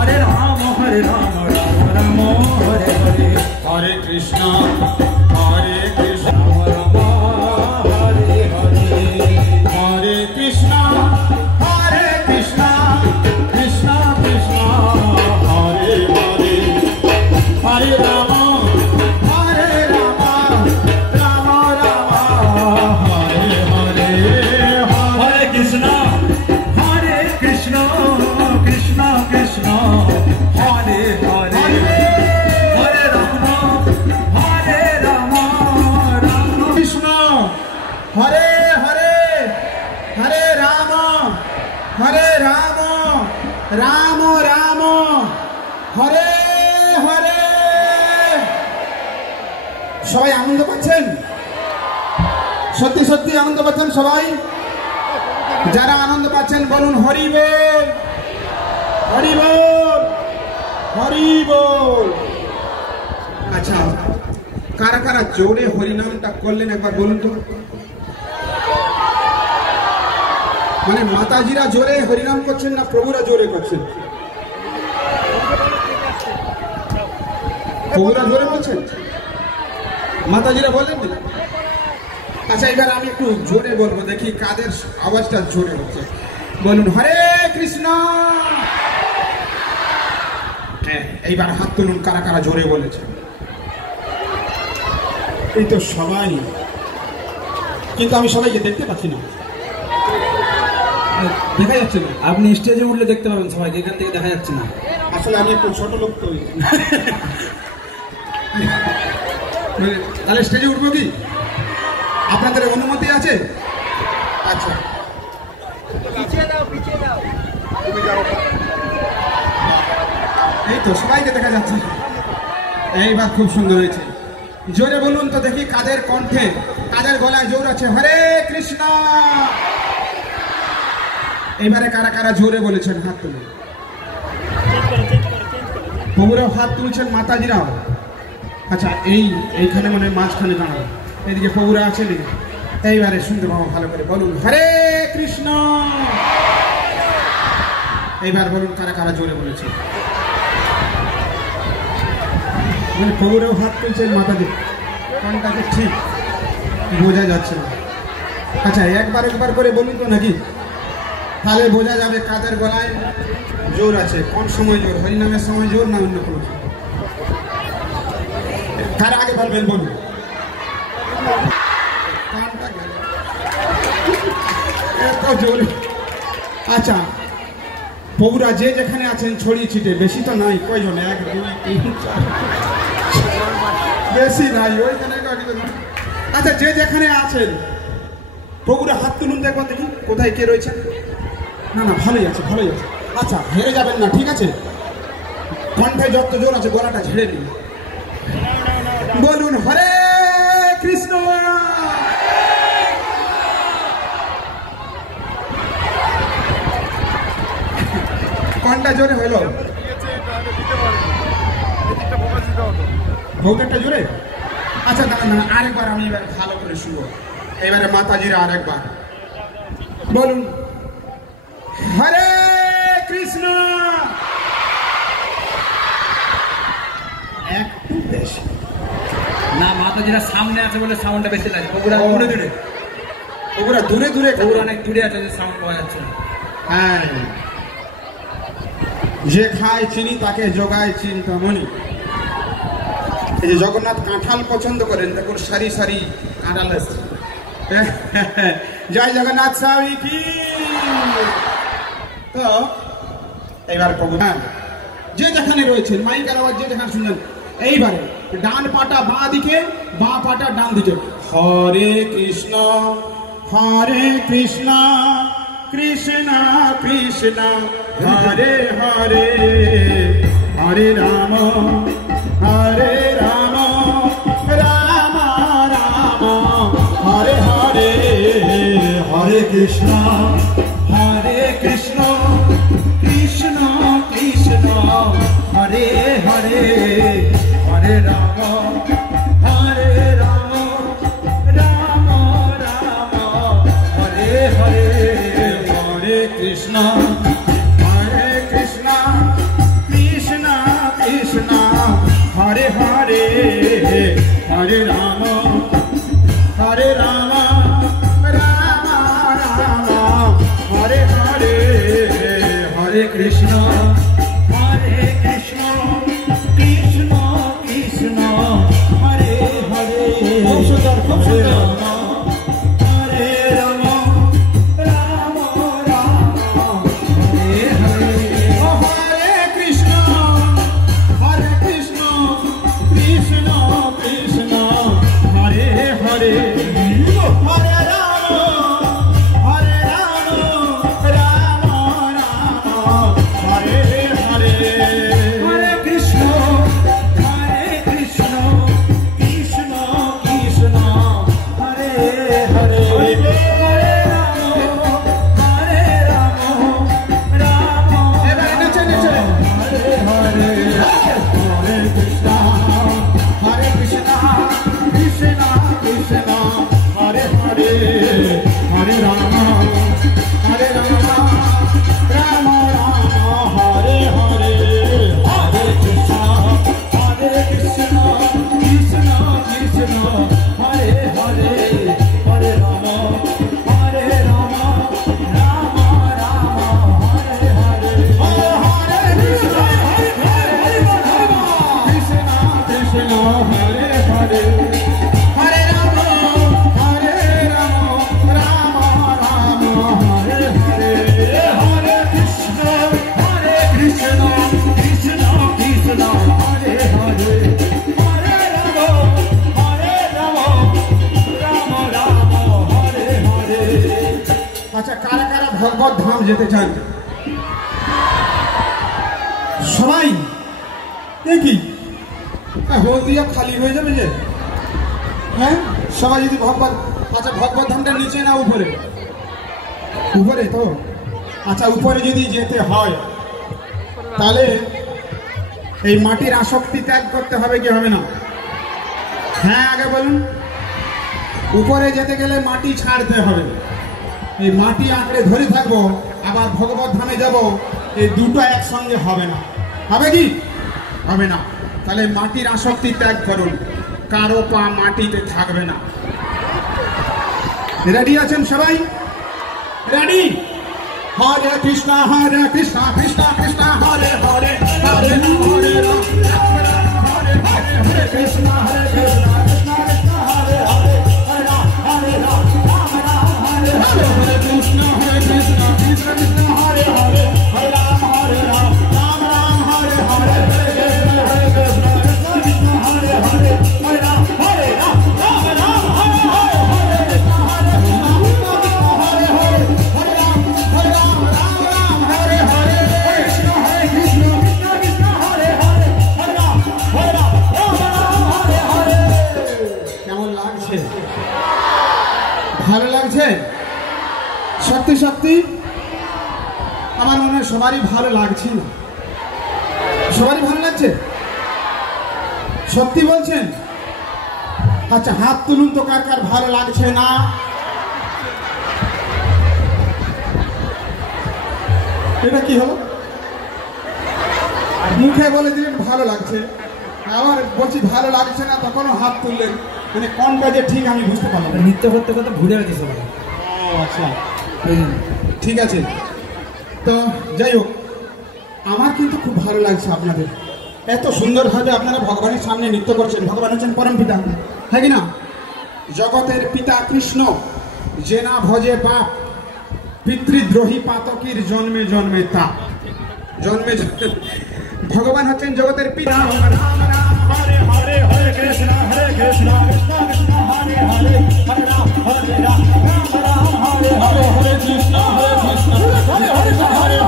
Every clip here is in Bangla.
हरे राम राम राम हरे हरे हरे कृष्ण हरे कृष्ण राम हरे हरे हरे कृष्ण कृष्ण कृष्ण हरे हरे हरे राम राम राम हरे हरे हरे कृष्ण कृष्ण कृष्ण कृष्ण हरे हरे हरे राम राम कृष्ण हरे हरे हरे राम राम राम हरे हरे সবাই আনন্দ পাচ্ছেন সত্যি সত্যি আনন্দ পাচ্ছেন সবাই যারা আনন্দ পাচ্ছেন বলুন হরি বল হরি বল হরি বল আচ্ছা কারা কারা জোরে হরি নামটা করলেন একবার বলুন তো মানে মাতাজিরা জোরে হরিনাম করছেন না প্রভুরা জোরে করছেন প্রভুরা জোরে বলছেন মাতাজিরা বললেন না আচ্ছা এবার আমি একটু জোরে বলবো দেখি কাদের আওয়াজটা জোরে হচ্ছে বলুন হরে কৃষ্ণ হ্যাঁ এইবার হাত তুলুন কারা কারা জোরে বলেছে এই তো সবাই কিন্তু আমি সবাইকে দেখতে পাচ্ছি না দেখা যাচ্ছে না আপনি স্টেজে উঠলে দেখতে পাবেন সবাইকে এখান থেকে দেখা যাচ্ছে না আসলে আমি একটু ছোট লোক তো তাহলে স্টেজে উঠবো কি আপনাদের অনুমতি আছে আচ্ছা এই তো সবাইকে দেখা যাচ্ছে এইবার খুব সুন্দর হয়েছে জোরে বলুন তো দেখি কাদের কণ্ঠে কাদের গলায় জোর আছে হরে কৃষ্ণ এইবারে কারা কারা জোরে বলেছেন হাত তুলুন প্রভুরাও হাত তুলছেন মাতাজিরাও আচ্ছা এইখানে মানে মাঝখানে দাঁড়াবো এদিকে প্রভুরা আছে নাকি এইবারে শুনতে পাবো ভালো করে বলুন হরে কৃষ্ণ এইবার বলুন কারা কারা জোরে বলেছে মানে প্রভুরাও হাত তুলছেন মাতাজি কোনটাকে ঠিক বোঝা যাচ্ছে না আচ্ছা একবার করে বলুন তো নাকি তাহলে বোঝা যাবে কাদের গলায় জোর আছে কোন সময় জোর হরিনামের সময় জোর না অন্য কোনো কারা আগে বলবেন বলুন আচ্ছা প্রভুরা যে যেখানে আছেন ছড়িয়ে ছিটে বেশি তো নাই কয়জন 1 2 3 4 বেশি নাই ওইখানে আচ্ছা যে যেখানে আছেন প্রভুরা হাত তুলুন দেখবেন দেখি কোথায় কে রয়েছে না না ভালোই আছে আচ্ছা হেরে যাবেন না ঠিক আছে কণ্ঠে যত জোর আছে গলাটা ঝেড়ে নিন বলুন হরে কৃষ্ণ কোনটা জোরে হলো ভৌতটা জোরে আচ্ছা দাঁড়ান আরেকবার আমি এবার ভালো করে শুনবো এবারে মাতাজিরা আরেকবার বলুন হরে কৃষ্ণ একটু বেশি না মাতাজিরা সামনে আছে বলে সাউন্ডটা বেশি লাগে ওগুলা দূরে দূরে ওগুলা অনেক দূরে আছে সাউন্ড পাওয়া যাচ্ছে না হ্যাঁ যে খায় চিনি তাকে জোগায় চিন্তামণি এই যে জগন্নাথ কাঁঠাল পছন্দ করেন দেখুন সারি সারি কাঁঠাল আছে জয় জগন্নাথ স্বামী কি তো এইবার প্রভু যে যেখানে রয়েছেন মাইকের আওয়াজ যে যেখানে শুনলেন এইবারে ডান পাটা বাঁ দিকে বাঁ পাটা ডান দিকে হরে কৃষ্ণ কৃষ্ণ কৃষ্ণ হরে হরে হরে রাম রাম রাম হরে হরে হরে কৃষ্ণ কৃষ্ণ কৃষ্ণ হরে হরে হরে রাম রাম হরে হরে হরে কৃষ্ণ হরে রাম হরে রাম রাম রাম হরে হরে হরে কৃষ্ণ হরে কৃষ্ণ কৃষ্ণ কৃষ্ণ হরে হরে খুব সুন্দর খুব সুন্দর হরে রাম রাম রাম হরে হরে হরে কৃষ্ণ কৃষ্ণ কৃষ্ণ কৃষ্ণ হরে হরে হরে রাম রাম রাম হরে হরে হরে কৃষ্ণ কৃষ্ণ কৃষ্ণ কৃষ্ণ হরে হরে হরে রাম রাম এবার নেচে নেচে হরে হরে হরে কৃষ্ণ কৃষ্ণ কৃষ্ণ হরে হরে হরে রাম রাম রাম হরে হরে হরে কৃষ্ণ কৃষ্ণ কৃষ্ণ হরে হরে হরে রাম রাম রাম হরে হরে হরে কৃষ্ণ কৃষ্ণ হরে হরে হরে রাম রাম রাম হরে হরে হরে কৃষ্ণ কৃষ্ণ কৃষ্ণ হরে হরে হরে রাম রাম রাম হরে হরে। আচ্ছা, কারা কারা ভগবত ধাম যেতে চান? সবাই? কি হলদিয়া খালি হয়ে যাবে যে? হ্যাঁ, সবাই যদি ভগবত, আচ্ছা ভগবত ধামটা নিচে না উপরে? উপরে তো। আচ্ছা, উপরে যদি যেতে হয় তাহলে এই মাটির আসক্তি ত্যাগ করতে হবে কি হবে না? হ্যাঁ, আগে বলুন। উপরে যেতে গেলে মাটি ছাড়তে হবে। এই মাটি আঁকড়ে ধরে থাকবো, আবার ভগবত ধামে যাব, এই দুটো একসঙ্গে হবে না। হবে কি? হবে না। তাহলে মাটির আসক্তি ত্যাগ করুন, কারো পা মাটিতে থাকবে না। রেডি আছেন সবাই? রেডি? হরে কৃষ্ণ কৃষ্ণ কৃষ্ণ হরে হরে হরে হরে রাম হরে হরে হরে কৃষ্ণ কৃষ্ণ কৃষ্ণ হরে হরে হরে রাম রাম রাম হরে হরে হরে কৃষ্ণ কৃষ্ণ কৃষ্ণ হরে হরে হরে রাম রাম রাম হরে হরে হরে কৃষ্ণ কৃষ্ণ হরে হরে হরে রাম রাম রাম হরে হরে হরে কৃষ্ণ হরে হরে হরে রাম রাম রাম হরে হরে কৃষ্ণ কৃষ্ণ কৃষ্ণ হরে হরে হরে রাম রাম হরে হরে। কেমন লাগছে? ভালো লাগছে? সত্যি সত্যি আমার মনে হয় সবারই ভালো লাগছে না। সবারই ভালো লাগছে? সত্যি বলছেন? আচ্ছা, হাত তুলুন তো কার কার ভালো লাগছে না। এটা কি হলো? মুখে বলে দিলেন ভালো লাগছে, আবার বলছি ভালো লাগছে না, তখনও হাত তুললেন। মানে কোনটা যে ঠিক আমি বুঝতে পারলাম। নৃত্য করতে করতে ভুলে গেছে সবাই। ও আচ্ছা, ঠিক আছে। তো যাই হোক, আমার কিন্তু খুব ভালো লাগছে আপনাদের এত সুন্দরভাবে আপনারা ভগবানের সামনে নৃত্য করছেন। ভগবান হচ্ছেন পরম পিতা, হ্যাঁ কি না? জগতের পিতা কৃষ্ণ, যে না ভজে বাপ, পিতৃদ্রোহী পাতকীর জন্মে জন্মে তা। জন্মে ভগবান হচ্ছেন জগতের পিতা। রাম রাম হরে হরে হরে কৃষ্ণ কৃষ্ণ কৃষ্ণ হরে হরে হরে রাম রাম রাম হরে হরে হরে কৃষ্ণ হরে হরে হরে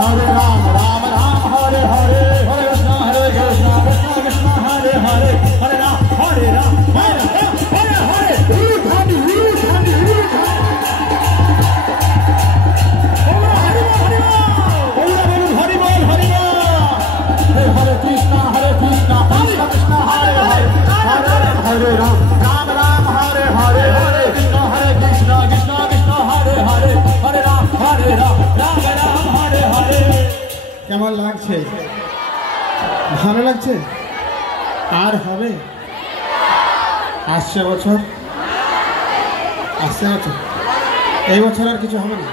হরে রাম রাম রাম হরে হরে হরে কৃষ্ণ কৃষ্ণ কৃষ্ণ হরে হরে হরে রাম হরে হরে হরে। হরে কৃষ্ণ কৃষ্ণ কৃষ্ণ হরে হরে হরে রাম রাম রাম হরে হরে হরে কৃষ্ণ কৃষ্ণ কৃষ্ণ হরে হরে হরে রাম রাম রাম হরে হরে। কেমন লাগছে? ভালো লাগছে? আর হবে? আসছে বছর এই বছর আর কিছু হবে না,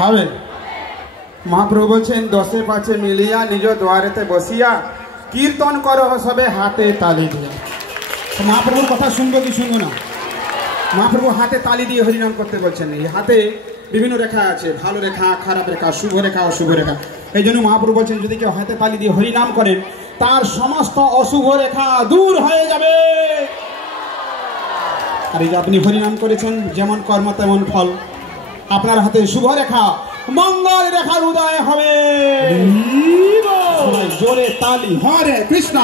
হবে। মহাপ্রভু বলছেন 10-5 মিলিয়া নিজ দ্বারেতে বসিয়া কীর্তন করো সবে হাতে তালি দিয়া। মহাপ্রভুর কথা শুনবো কি শুনবো না? মহাপ্রভু হাতে তালি দিয়ে হরিনাম করতে বলছেন। এই হাতে বিভিন্ন রেখা আছে, ভালো রেখা, খারাপ রেখা, শুভ রেখা, অশুভ রেখা। এই জন্য মহাপ্রভু বলছেন যদি কেউ হাতে তালি দিয়ে হরিনাম করেন তার সমস্ত অশুভ রেখা দূর হয়ে যাবে। আর এই যে আপনি হরিনাম করেছেন, যেমন কর্ম তেমন ফল। আপনার হাতে শুভ রেখা, মঙ্গল রেখার উদয় হবে। জোরে তালি। হরে কৃষ্ণ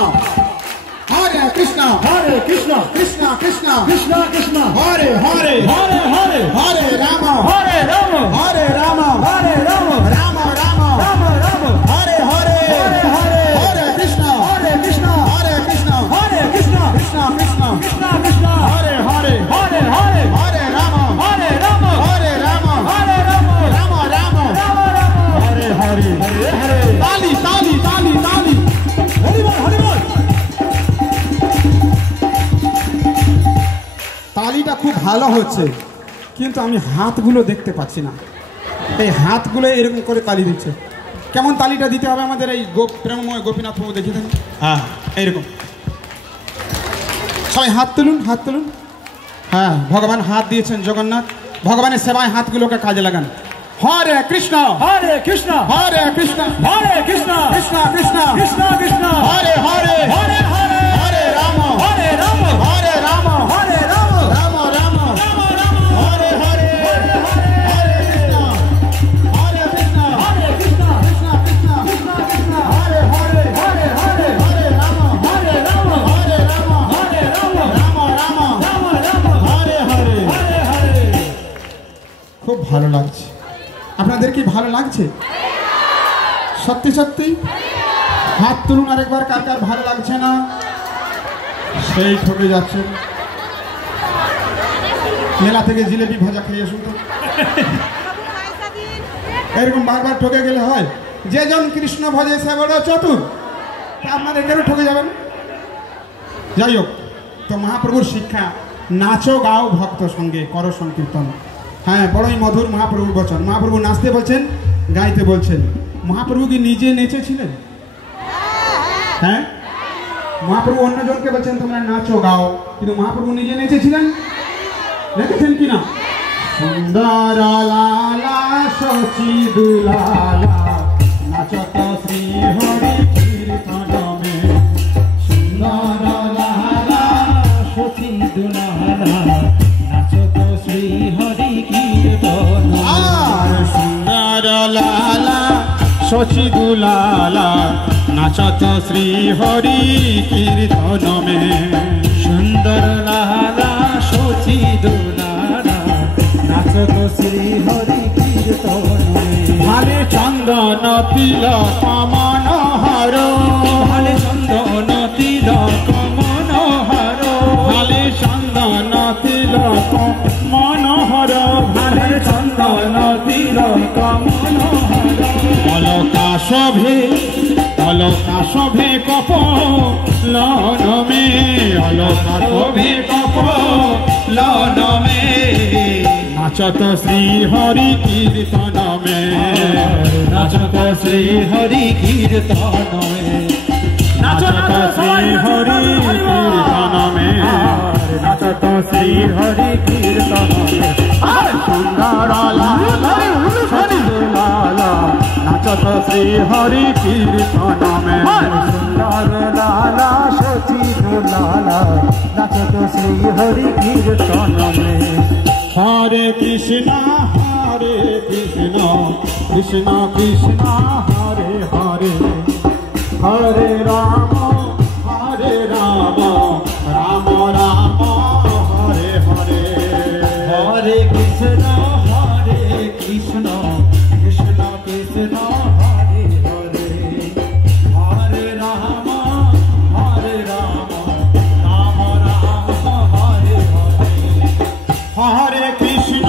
হরে কৃষ্ণ হরে কৃষ্ণ কৃষ্ণ কৃষ্ণ কৃষ্ণ কৃষ্ণ হরে হরে হরে হরে হরে রাম হরে রাম হরে রাম হরে রাম রাম রাম রাম রাম হরে হরে হরে হরে হরে কৃষ্ণ হরে কৃষ্ণ হরে কৃষ্ণ হরে কৃষ্ণ কৃষ্ণ কৃষ্ণ কৃষ্ণ কৃষ্ণ হরে হরে হরে হরে হরে রাম হরে রাম হরে রাম হরে রাম রাম রাম রাম রাম হরে হরে হরে হরে তালি তালি তালি তালি। হরি বল হরি বল। তালিটা খুব ভালো হচ্ছে, কিন্তু আমি হাতগুলো দেখতে পাচ্ছি না। এই হাতগুলো এরকম করে তালি দিচ্ছে। কেমন তালিটা দিতে হবে আমাদের এই প্রেমময় গোপীনাথ প্রভু দেখিয়ে দেন। হ্যাঁ, এইরকম সবাই হাত তুলুন, হাত তুলুন। হ্যাঁ, ভগবান হাত দিয়েছেন জগন্নাথ, ভগবানের সেবায় হাতগুলোকে কাজে লাগান। হরে কৃষ্ণ হরে কৃষ্ণ হরে কৃষ্ণ হরে কৃষ্ণ কৃষ্ণ কৃষ্ণ কৃষ্ণ কৃষ্ণ হরে হরে হরে হরে হরে রাম হরে রাম হরে রাম হরে রাম রাম রাম হরে হরে হরে কৃষ্ণ হরে কৃষ্ণ হরে কৃষ্ণ কৃষ্ণ কৃষ্ণ কৃষ্ণ কৃষ্ণ হরে হরে হরে হরে হরে রাম হরে রাম হরে রাম হরে রাম রাম রাম রাম রাম হরে হরে। হরে হরে। খুব ভালো লাগছে। আপনাদের কি ভালো লাগছে? সত্যি সত্যি হাত তুলুন আরেকবার, কার কার ভালো লাগছে না? সেই ঠকে যাচ্ছেন। মেলা থেকে জিলেপি ভাজা খেয়ে আসুন তো। এরকম বারবার ঠকে গেলে হয়? যে জন কৃষ্ণ ভজে সে বড় চতুর। তা আপনাদের কেন ঠকে যাবেন? যাই হোক, তো মহাপ্রভুর শিক্ষা, নাচো গাও ভক্ত সঙ্গে করো সংকীর্তন। হ্যাঁ, বড়ই মধুর মহাপ্রভুর বচন। মহাপ্রভু নাচতে বলছেন, গাইতে বলছেন। মহাপ্রভু কি নিজে নেচেছিলেন? হ্যাঁ, মহাপ্রভু অন্যজনকে বলছেন তোমরা নাচো গাও, কিন্তু মহাপ্রভু নিজে নেচেছিলেন? দেখেছেন কিনা? সুন্দর লালা শচী দুলালা নাচত শ্রী হরি কীর্তনমে। সুন্দর লালা শচী দুলালা নাচত শ্রী হরি কীর্তন। আর সুন্দর লালা শচী দুলালা নাচত শ্রী হরি কীর্তনমে। সুন্দর লালা শচী দুলালা নাচত শ্রী হরি কীর্তনে। ভালে চন্দন তিলক মনোহর, ভালে চন্দন তিলক মনোহর, ভালে চন্দন তিলক মনোহর, ভালে চন্দন তিলক মনোহর। অলকা শোভে অলকা শোভে কপ লনমে, অলকা শোভে কপ লনমে। নাচত শ্রী হরি কীর্তনমে, নাচত শ্রী হরি কীর্তনে। নাচত শ্রী হরি কীর্তনমে, নাচত শ্রী হরি কীর্তনে। সুন্দর লালা শচী দুলালা নাচত শ্রী হরি কীর্তনমে। সুন্দর লালা শচী দুলালা নাচত শ্রী হরি কীর্তনে। হরে কৃষ্ণ কৃষ্ণ কৃষ্ণ হরে হরে, হরে রাম রাম রাম হরে হরে। হরে কৃষ্ণ কৃষ্ণ কৃষ্ণ কৃষ্ণ হরে হরে। হরে রাম রাম রাম হরে হরে। হরে কৃষ্ণ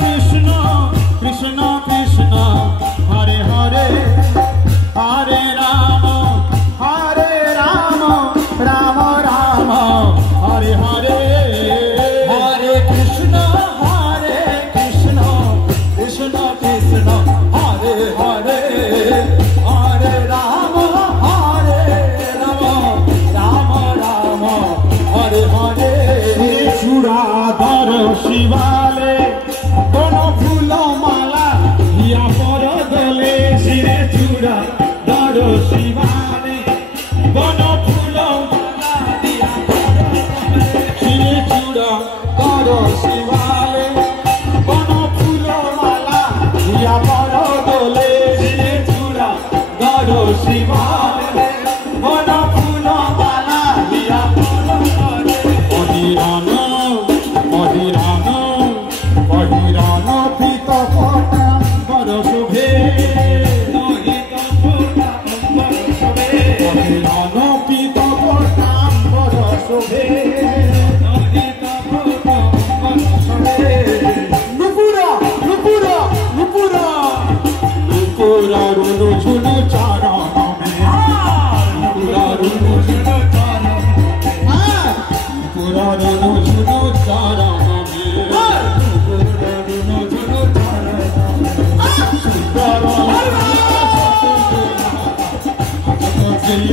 কৃষ্ণ কৃষ্ণ কৃষ্ণ হরে হরে। ফুল মালা হিয়া পর দলে শিরে চূড়া দর শিবারে বন ফুল মালা হিয়া পর দলে শিরে চূড়া দর শিবারে বন ফুল মালা হিয়া পর দলে শিরে চূড়া দর শিবারে বন ফুল মালা হিয়া পর দলে অহিরান অহিরান অহিরান পিত ফটা বড় শোভে অহিরান পিত ফটা বড় শোভে নুপুরা নুপুরা নুপুরা নুপুরা রুনু ঝুনু চারা নুপুরা রুনু ঝুনু চারা নুপুরা রুনু ঝুনু চারা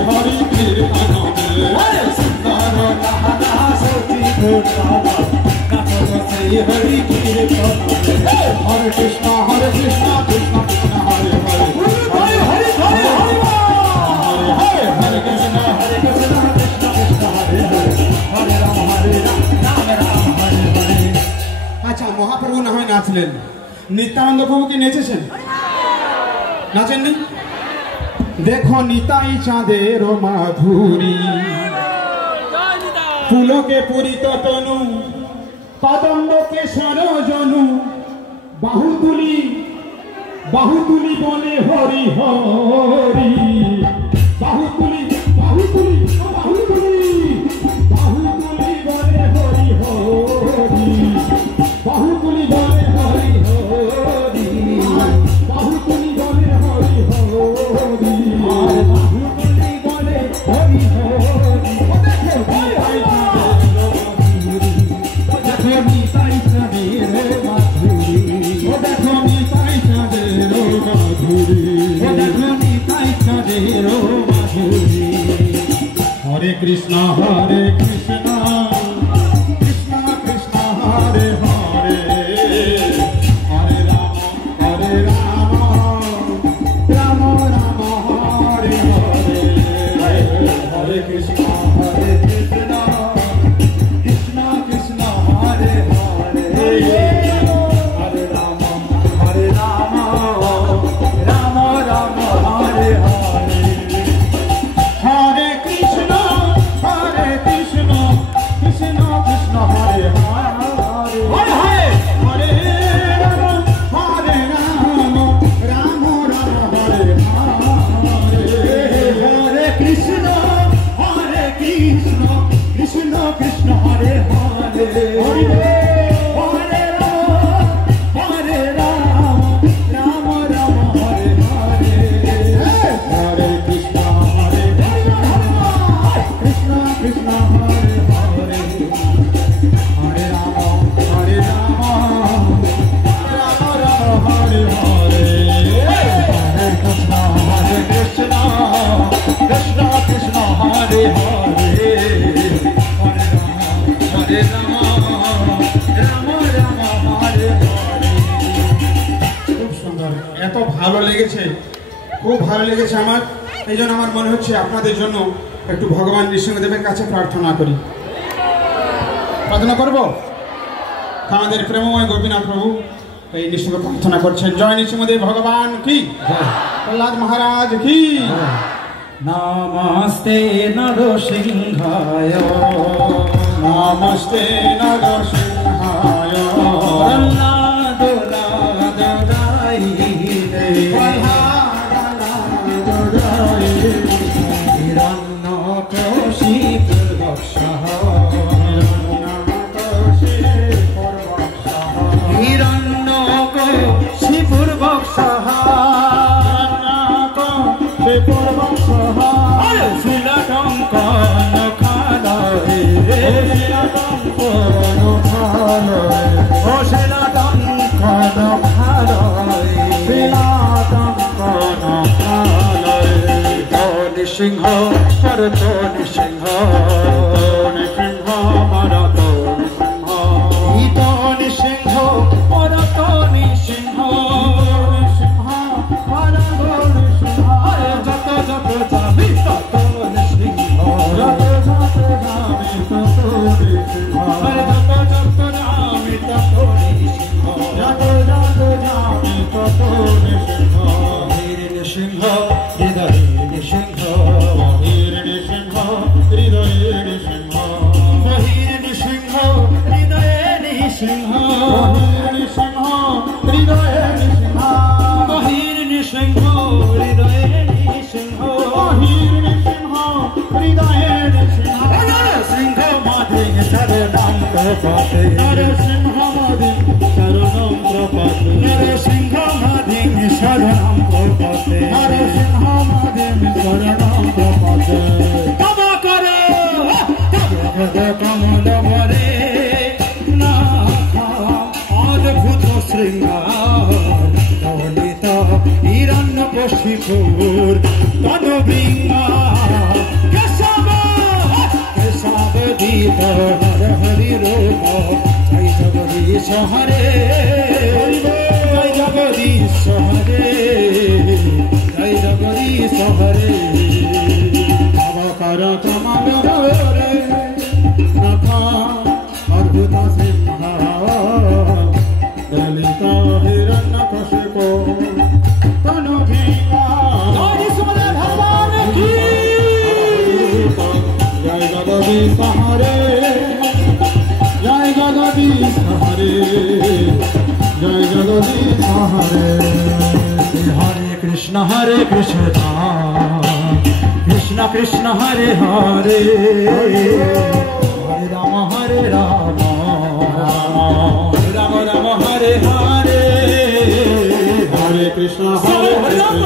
हरि हरि हरे कृष्णा कृष्णा कृष्णा हरे हरे हरे हरे हरे हरे हरे कृष्णा कृष्णा कृष्णा हरे हरे हरे राम राम हरे हरे। আচ্ছা মহাপ্রভু না হয় নাচলেন, নিত্যানন্দ প্রভু কি নেচেছেন? নাচেননি? দেখো নিতাই চাঁদের মাধুরী ফুলকে পূরিত তনু কদম্বকে সরজনু বাহুতুলি বাহুতুলি বলে হরি হরি বাহুতুলি বাহুতুলি বাহুতুলি বাহুতুলি বলে হরি হরি বাহুতুলি বলে হরি হরি বাহুতুলি বলে হরি হরি বাহুতুলি বলে হরি হরি দেখো নিতাই চাঁদের মাধুরী দেখো নিতাই চাঁদের মাধুরী দেখো নিতাই চাঁদের মাধুরী। হরে কৃষ্ণ কৃষ্ণ কৃষ্ণ কৃষ্ণ হরে হরে হরে রাম রাম রাম হরে হরে হরে কৃষ্ণ কৃষ্ণ কৃষ্ণ কৃষ্ণ হরে হরে হরে রাম রাম রাম হরে হরে হরে কৃষ্ণ কৃষ্ণ কৃষ্ণ কৃষ্ণ হরে হরে হরে হরে রাম রাম রাম হরে হরে হরে কৃষ্ণ কৃষ্ণ কৃষ্ণ কৃষ্ণ হরে হরে হরে রাম রাম রাম হরে হরে হরে কৃষ্ণ কৃষ্ণ কৃষ্ণ হরে হরে হরে রাম রাম রাম হরে হরে হরে কৃষ্ণ কৃষ্ণ কৃষ্ণ কৃষ্ণ হরে হরে হরে রাম রাম রাম হরে হরে। খুব সুন্দর, এত ভালো লেগেছে, খুব ভালো লেগেছে আমার। এই জন্য আমার মনে হচ্ছে আপনাদের জন্য একটু ভগবান নৃসিংহদেবের কাছে প্রার্থনা করি। প্রার্থনা করব? আমাদের প্রেমময় গোপীনাথ প্রভু এই নৃসিংহ প্রার্থনা করছেন। জয় নৃসিংহদেব ভগবান কি, প্রহ্লাদ মহারাজ কি। নমস্তে নরসিংহায় নমস্তে নরসিংহায় প্রহ্লাদ রাই সিংহ শরত সিংহ সিংহ মারত সিংহ সিংহ মারত প্রপতে নরসিংহমাদিং শরণং প্রপতে নরসিংহমাদিং শরণং প্রপতে নরসিংহমাদিং শরণং প্রপতে ক্ষমা করো কমল ভরে অদ্ভুত শৃঙ্গার দলিত হিরণ্যকশিপুর তনুবৃঙ্গা কেশব কেশবদীপ হর হরি রূপ জয় জগদীশ হরে জয় জগদীশ হরে জয় জগদীশ হরে অবকর কমল ভরে অদ্ভুত সিংহার দলিত হিরণ্যকশিপু তনুবৃঙ্গা জয় জগদীশ হরে জয় জগদীশ হরে জয় জগদীশ হরে হরে কৃষ্ণ কৃষ্ণ কৃষ্ণ হরে হরে হরে রাম রাম রাম হরে হরে হরে কৃষ্ণ হরে হরে রাম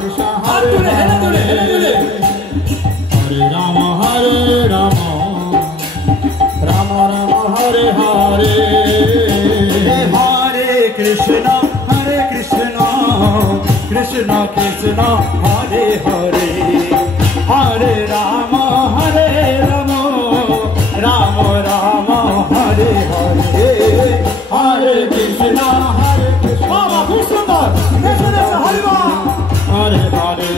কৃষ্ণ হরে হরে রাম রাম রাম হরে হরে হরে কৃষ্ণ কৃষ্ণ কৃষ্ণ হরে হরে হরে রাম রাম রাম হরে হরে হরে কৃষ্ণ বাবা খুব সুন্দর হরে হরে হরে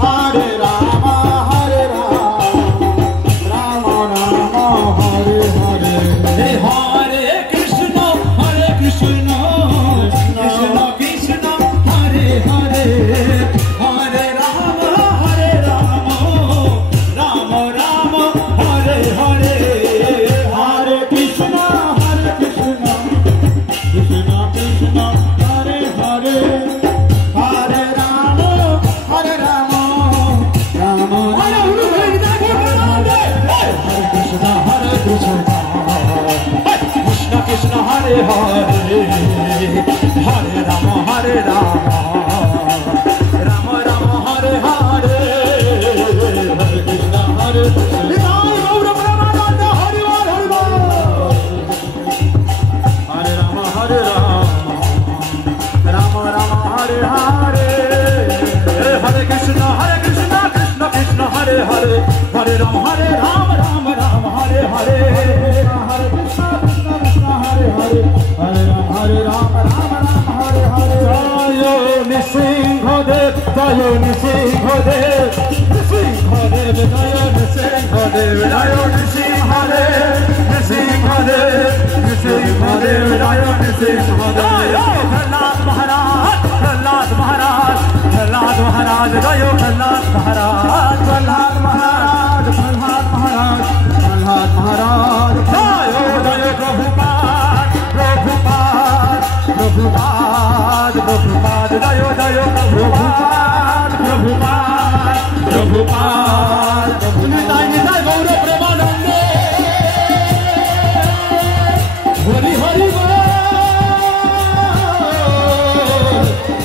হরে রাম রাম রাম হরে হরে হরে কৃষ্ণ কৃষ্ণ কৃষ্ণ হরে হরে হরে রাম রাম রাম হরে হরে হরে কৃষ্ণ কৃষ্ণ কৃষ্ণ হরে হরে হরে রাম রাম হরে কৃষ্ণ কৃষ্ণ হরে হরে হরে রাম রাম রাম হরে হরে হরে কৃষ্ণ হরে হরে রাম রাম রাম হরে হরে হরে কৃষ্ণ কৃষ্ণ কৃষ্ণ হরে হরে হরে রাম রাম রাম হরে হরে হরে কৃষ্ণ কৃষ্ণ হরে হরে হরে রাম রাম রাম হরে হরে জয় নৃসিংহদেব জয় নৃসিংহদেব নৃসিংহদেব জয় নৃসিংহদেব জয় নৃসিংহদেব নৃসিংহদেব নৃসিংহদেব জয় নৃসিংহদেব প্রহ্লাদ মহারাজ প্রহ্লাদ মহারাজ প্রহ্লাদ মহারাজ জয় প্রহ্লাদ মহারাজ প্রহ্লাদ মহারাজ প্রহ্লাদ মহারাজ প্রহ্লাদ মহারাজ জয় জয় প্রভুপাদ প্রভুপাদ প্রভুপাদ প্রভুপাদ জয় জয় প্রভুপাদ প্রভুপাদ প্রভুপাদ নিতাই নিতাই গৌর প্রেমানন্দে হরি হরি বল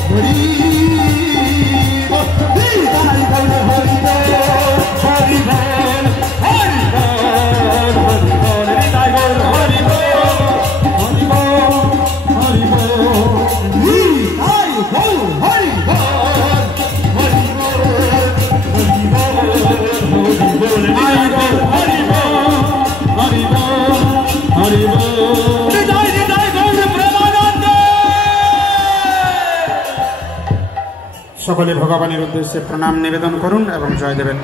হরি নিতাই গৌর হরি বল হরি বল হরি বল হরি বল নিতাই গৌর হরি বল হরি বল হরি বল নিতাই গৌর হরি বল হরি বল হরি বল হরি বল নিতাই গৌর হরি বল হরি বল হরি বল নিতাই নিতাই গৌর প্রেমানন্দে। সকলে ভগবানের উদ্দেশ্যে প্রণাম নিবেদন করুন এবং জয় দেবেন।